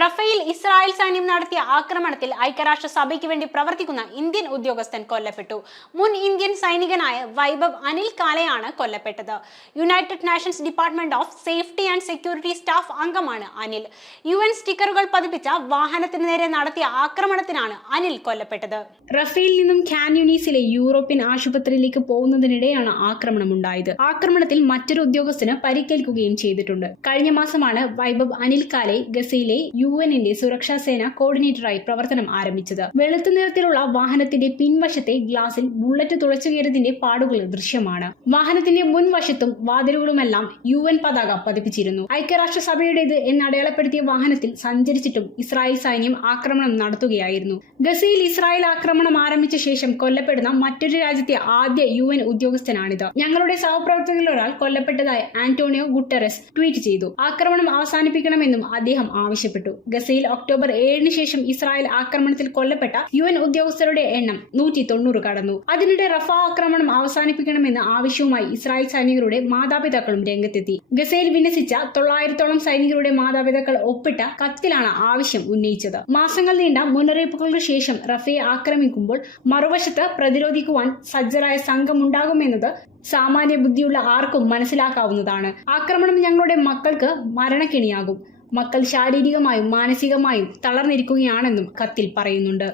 Rafale Israel സൈന്യം നടത്തിയ ആക്രമണത്തിൽ ഐക്യരാഷ്ട്ര സഭയ്ക്ക് വേണ്ടി പ്രവർത്തിക്കുന്ന ഇന്ത്യൻ ഉദ്യോഗസ്ഥൻ കൊല്ലപ്പെട്ടു. മുൻ ഇന്ത്യൻ സൈനികനായ വൈഭവ് അനിൽ കാലയാണ് കൊല്ലപ്പെട്ടത്. United nations department of safety and security staff അംഗമാണ് അനിൽ. യു എൻ സ്റ്റിക്കറുകൾ പതിപ്പിച്ച വാഹനത്തിന് നേരെ നടത്തിയ ആക്രമണത്തിനാണ് അനിൽ കൊല്ലപ്പെട്ടത്. റഫേൽ നിന്നും ഖാൻ യൂണീസിലെ യൂറോപ്യൻ ആശുപത്രിയിലേക്ക് പോകുന്നതിനിടെയാണ് ആക്രമണമുണ്ടായത്. ആക്രമണത്തിൽ മറ്റൊരു ഉദ്യോഗസ്ഥന് പരിക്കേൽക്കുകയും ചെയ്തിട്ടുണ്ട്. കഴിഞ്ഞ മാസമാണ് വൈഭവ് അനിൽ കാലെ ഗസയിലെ യു എന്നിന്റെ സുരക്ഷാ സേന കോർഡിനേറ്ററായി പ്രവർത്തനം ആരംഭിച്ചത്. വെളുത്ത നിറത്തിലുള്ള വാഹനത്തിന്റെ പിൻവശത്തെ ഗ്ലാസിൽ ബുള്ളറ്റ് തുളച്ചു കയറിയതിന്റെ പാടുകൾ ദൃശ്യമാണ്. വാഹനത്തിന്റെ മുൻവശത്തും വാതിലുകളുമെല്ലാം യു എൻ പതാക പതിപ്പിച്ചിരുന്നു. ഐക്യരാഷ്ട്രസഭയുടേത് എന്ന് അടയാളപ്പെടുത്തിയ വാഹനത്തിൽ സഞ്ചരിച്ചിട്ടും ഇസ്രായേൽ സൈന്യം ആക്രമണം നടത്തുകയായിരുന്നു. ഗസയിൽ ഇസ്രായേൽ ആക്രമണം ആരംഭിച്ച ശേഷം കൊല്ലപ്പെടുന്ന മറ്റൊരു രാജ്യത്തെ ആദ്യ യു എൻ ഉദ്യോഗസ്ഥനാണിത്. ഞങ്ങളുടെ സഹപ്രവർത്തകരിൽ ഒരാൾ കൊല്ലപ്പെട്ടതായി ആന്റോണിയോ ഗുട്ടറസ് ട്വീറ്റ് ചെയ്തു. ആക്രമണം അവസാനിപ്പിക്കണമെന്നും അദ്ദേഹം ആവശ്യപ്പെട്ടു. ഗസയിൽ ഒക്ടോബർ ഏഴിന് ശേഷം ഇസ്രായേൽ ആക്രമണത്തിൽ കൊല്ലപ്പെട്ട യു എൻ ഉദ്യോഗസ്ഥരുടെ എണ്ണം നൂറ്റി തൊണ്ണൂറ് കടന്നു. അതിനിടെ റഫ ആക്രമണം അവസാനിപ്പിക്കണമെന്ന ആവശ്യവുമായി ഇസ്രായേൽ സൈനികരുടെ മാതാപിതാക്കളും രംഗത്തെത്തി. ഗസയിൽ വിന്യസിച്ച തൊള്ളായിരത്തോളം സൈനികരുടെ മാതാപിതാക്കൾ ഒപ്പിട്ട കത്തിലാണ് ആവശ്യം ഉന്നയിച്ചത്. മാസങ്ങൾ നീണ്ട മുന്നറിയിപ്പുകൾക്ക് ശേഷം റഫയെ ആക്രമിക്കുമ്പോൾ മറുവശത്ത് പ്രതിരോധിക്കുവാൻ സജ്ജരായ സംഘമുണ്ടാകുമെന്നത് സാമാന്യ ബുദ്ധിയുള്ള ആർക്കും മനസ്സിലാക്കാവുന്നതാണ്. ആക്രമണം ഞങ്ങളുടെ മക്കൾക്ക് മരണക്കെണിയാകും. മക്കൾ ശാരീരികമായും മാനസികമായും തളർന്നിരിക്കുകയാണെന്നും കത്തിൽ പറയുന്നുണ്ട്.